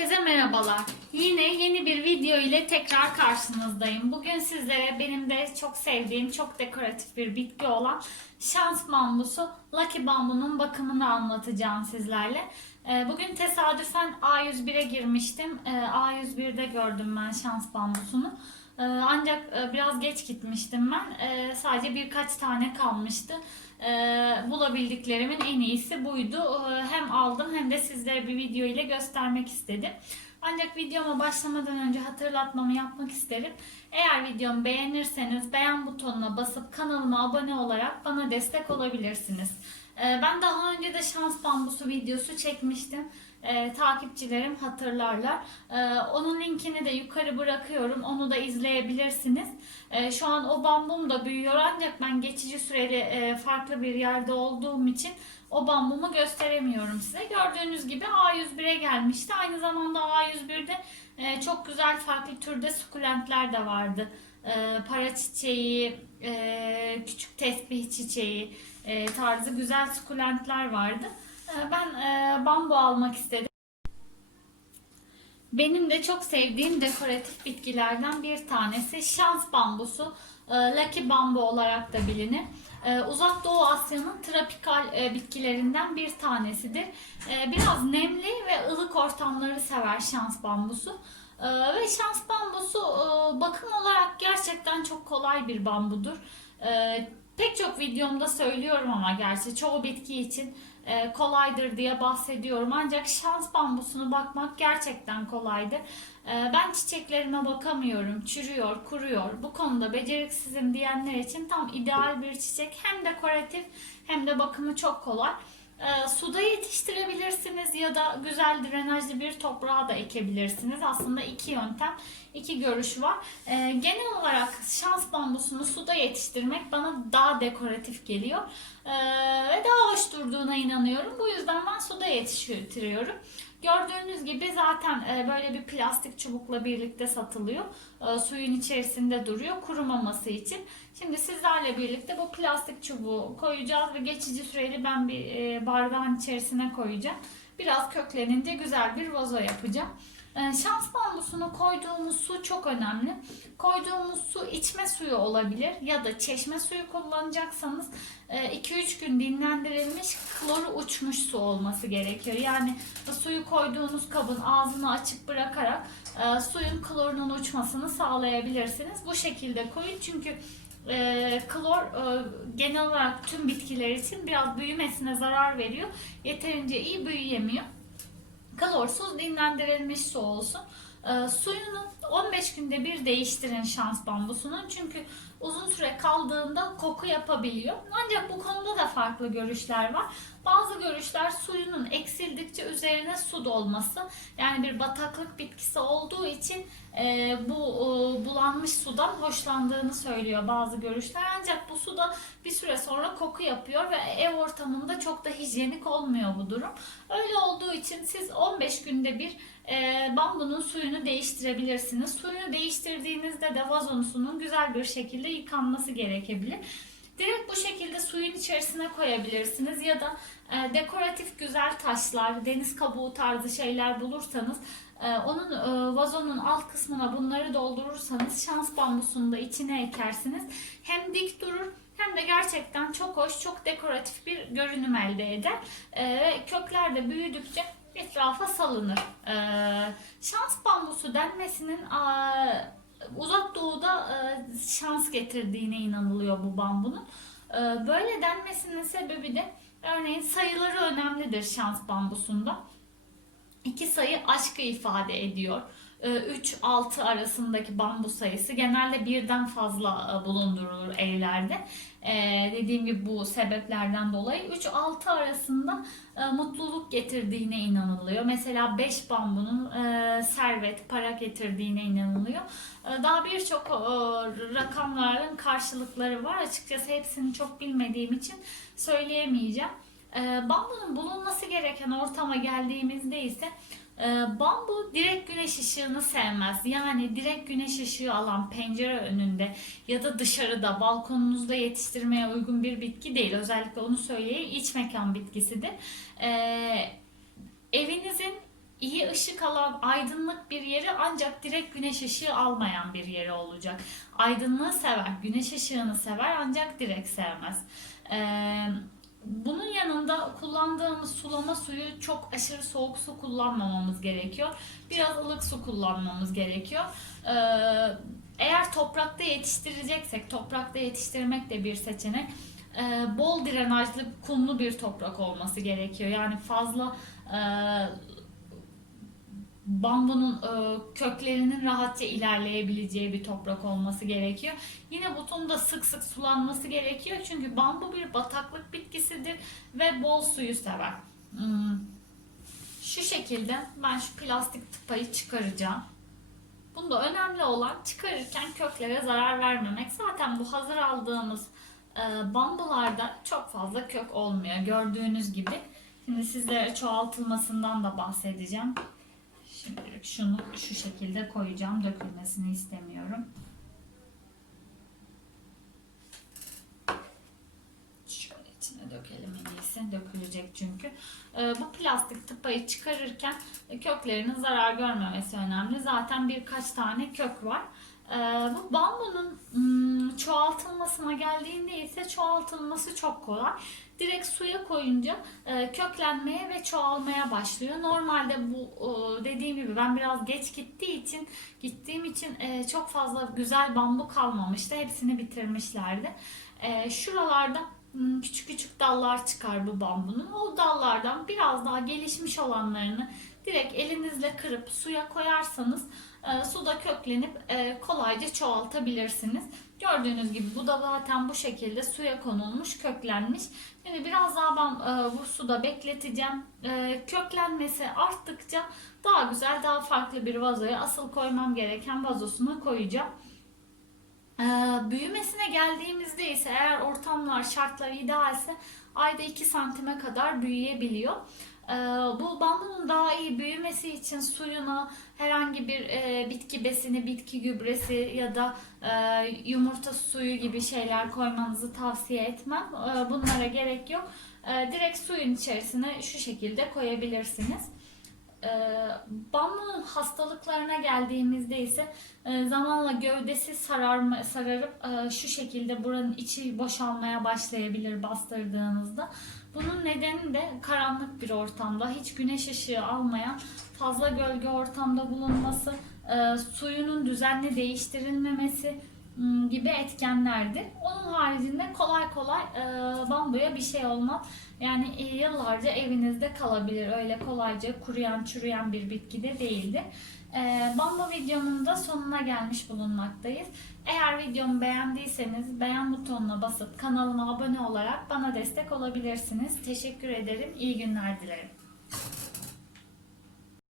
Herkese merhabalar. Yine yeni bir video ile tekrar karşınızdayım. Bugün sizlere benim de çok sevdiğim, çok dekoratif bir bitki olan şans bambusu, Lucky Bambu'nun bakımını anlatacağım sizlerle. Ee, Bugün tesadüfen A101'e girmiştim. Ee, A101'de gördüm ben şans bambusunu. Ee, Ancak e, biraz geç gitmiştim ben. Ee, Sadece birkaç tane kalmıştı. Ee, Bulabildiklerimin en iyisi buydu. Hem aldım hem de sizlere bir video ile göstermek istedim. Ancak videoma başlamadan önce hatırlatmamı yapmak isterim. Eğer videomu beğenirseniz beğen butonuna basıp kanalıma abone olarak bana destek olabilirsiniz. Ben daha önce de şans bambusu videosu çekmiştim. Ee, takipçilerim hatırlarlar. Ee, onun linkini de yukarı bırakıyorum. Onu da izleyebilirsiniz. Ee, şu an o bambum da büyüyor ancak ben geçici süreli e, farklı bir yerde olduğum için o bambumu gösteremiyorum size. Gördüğünüz gibi A101'e gelmişti. Aynı zamanda A101'de e, çok güzel farklı türde sukulentler de vardı. E, para çiçeği, e, küçük tesbih çiçeği e, tarzı güzel sukulentler vardı. E, ben e, bambu almak istedim. Benim de çok sevdiğim dekoratif bitkilerden bir tanesi şans bambusu. e, Lucky bambu olarak da bilinir. E, Uzak Doğu Asya'nın tropikal e, bitkilerinden bir tanesidir. Biraz nemli ve ılık ortamları sever şans bambusu. Ve şans bambusu e, bakım olarak gerçekten çok kolay bir bambudur. Pek çok videomda söylüyorum ama gerçi çoğu bitki için kolaydır diye bahsediyorum. Ancak şans bambusunu bakmak gerçekten kolaydır. E, Ben çiçeklerime bakamıyorum, çürüyor, kuruyor. Bu konuda beceriksizim diyenler için tam ideal bir çiçek. Hem dekoratif hem de bakımı çok kolay. E, Suda yetiştirebilirsiniz ya da güzel drenajlı bir toprağa da ekebilirsiniz. Aslında iki yöntem, iki görüş var. E, Genel olarak şans bambusunu suda yetiştirmek bana daha dekoratif geliyor. E, Ve daha hoş durduğuna inanıyorum. Bu yüzden ben suda yetiştiriyorum. Gördüğünüz gibi zaten e, böyle bir plastik çubukla birlikte satılıyor. E, Suyun içerisinde duruyor kurumaması için. Şimdi sizlerle birlikte bu plastik çubuğu koyacağız ve geçici süreli ben bir e, bardağın içerisine koyacağım. Biraz köklenince güzel bir vazo yapacağım. E, Şans bambusunu koyduğumuz su çok önemli. Koyduğumuz su içme suyu olabilir ya da çeşme suyu kullanacaksanız 2-3 gün dinlendirilmiş kloru uçmuş su olması gerekiyor. Yani suyu koyduğunuz kabın ağzını açık bırakarak e, suyun klorunun uçmasını sağlayabilirsiniz. Bu şekilde koyun çünkü e, klor e, genel olarak tüm bitkiler için biraz büyümesine zarar veriyor. Yeterince iyi büyüyemiyor. Klorsuz dinlendirilmiş su olsun. E, suyunu 15 günde bir değiştirin şans bambusunun. Çünkü uzun süre kaldığında koku yapabiliyor. Ancak bu konuda da farklı görüşler var. Bazı görüşler suyunun eksildikçe üzerine su dolması. Yani bir bataklık bitkisi olduğu için e, bu e, bulanmış sudan hoşlandığını söylüyor bazı görüşler. Ancak bu suda bir süre sonra koku yapıyor ve ev ortamında çok da hijyenik olmuyor bu durum. Öyle olduğu için siz 15 günde bir e, bambunun suyunu değiştirebilirsiniz. Suyunu değiştirdiğinizde de vazonuzun güzel bir şekilde yıkanması gerekebilir. Direkt bu şekilde suyun içerisine koyabilirsiniz ya da e, dekoratif güzel taşlar, deniz kabuğu tarzı şeyler bulursanız e, onun e, vazonun alt kısmına bunları doldurursanız şans bambusunu da içine ekersiniz. Hem dik durur hem de gerçekten çok hoş, çok dekoratif bir görünüm elde eder. E, kökler de büyüdükçe etrafa salınır. E, şans bambusu denmesinin a, uzak doğuda e, şans getirdiğine inanılıyor bu bambunun. E, böyle denmesinin sebebi de örneğin sayıları önemlidir şans bambusunda. İki sayı aşkı ifade ediyor. 3-6 arasındaki bambu sayısı genelde birden fazla e, bulundurulur evlerde. Ee, dediğim gibi bu sebeplerden dolayı 3-6 arasında e, mutluluk getirdiğine inanılıyor. Mesela 5 bambunun e, servet, para getirdiğine inanılıyor. E, daha birçok e, rakamların karşılıkları var. Açıkçası hepsini çok bilmediğim için söyleyemeyeceğim. E, bambunun bulunması gereken ortama geldiğimizde ise e, bambu direkt güneş ışığını sevmez. Yani direkt güneş ışığı alan pencere önünde ya da dışarıda balkonunuzda yetiştirmeye uygun bir bitki değil. Özellikle onu söyleyeyim iç mekan bitkisidir. E, evinizin iyi ışık alan aydınlık bir yeri ancak direkt güneş ışığı almayan bir yeri olacak. Aydınlığı sever, güneş ışığını sever ancak direkt sevmez. Ee, bunun yanında kullandığımız sulama suyu çok aşırı soğuk su kullanmamamız gerekiyor. Biraz ılık su kullanmamız gerekiyor. Ee, eğer toprakta yetiştireceksek, toprakta yetiştirmek de bir seçenek. Ee, bol drenajlı, kumlu bir toprak olması gerekiyor. Yani fazla e, bambunun e, köklerinin rahatça ilerleyebileceği bir toprak olması gerekiyor. Yine bunun da sık sık sulanması gerekiyor. Çünkü bambu bir bataklık bitkisidir ve bol suyu sever. Hmm. Şu şekilde ben şu plastik tıpayı çıkaracağım. Bunda önemli olan çıkarırken köklere zarar vermemek. Zaten bu hazır aldığımız e, bambularda çok fazla kök olmuyor. Gördüğünüz gibi. Şimdi sizlere çoğaltılmasından da bahsedeceğim. Şunu şu şekilde koyacağım. Dökülmesini istemiyorum. Şöyle içine dökelim en. Dökülecek çünkü. Ee, bu plastik tıpayı çıkarırken köklerinin zarar görmemesi önemli. Zaten birkaç tane kök var. Ee, bu bambunun hmm, çoğaltılmasına geldiğinde ise çoğaltılması çok kolay. Direkt suya koyunca e, köklenmeye ve çoğalmaya başlıyor. Normalde bu e, dediğim gibi ben biraz geç gittiği için gittiğim için e, çok fazla güzel bambu kalmamıştı. Hepsini bitirmişlerdi. E, şuralarda küçük küçük dallar çıkar bu bambunun. O dallardan biraz daha gelişmiş olanlarını direkt elinizle kırıp suya koyarsanız e, suda köklenip e, kolayca çoğaltabilirsiniz. Gördüğünüz gibi bu da zaten bu şekilde suya konulmuş, köklenmiş. Şimdi biraz daha ben e, bu suda bekleteceğim. E, köklenmesi arttıkça daha güzel, daha farklı bir vazoya asıl koymam gereken vazosuna koyacağım. E, büyümesine geldiğimizde ise eğer ortamlar, şartlar idealse ayda 2 santime kadar büyüyebiliyor. Ee, Bu bambunun daha iyi büyümesi için suyuna herhangi bir e, bitki besini, bitki gübresi ya da e, yumurta suyu gibi şeyler koymanızı tavsiye etmem. E, bunlara gerek yok. Direkt suyun içerisine şu şekilde koyabilirsiniz. E, bambunun hastalıklarına geldiğimizde ise e, zamanla gövdesi sararma, sararıp e, şu şekilde buranın içi boşalmaya başlayabilir bastırdığınızda. Bunun nedeni de karanlık bir ortamda hiç güneş ışığı almayan fazla gölge ortamda bulunması, e, suyunun düzenli değiştirilmemesi gibi etkenlerdir. Onun haricinde kolay kolay e, bambuya bir şey olmaz. Yani e, yıllarca evinizde kalabilir. Öyle kolayca kuruyan, çürüyen bir bitki de değildir. E, bambu videomun da sonuna gelmiş bulunmaktayız. Eğer videomu beğendiyseniz beğen butonuna basıp kanalıma abone olarak bana destek olabilirsiniz. Teşekkür ederim. İyi günler dilerim.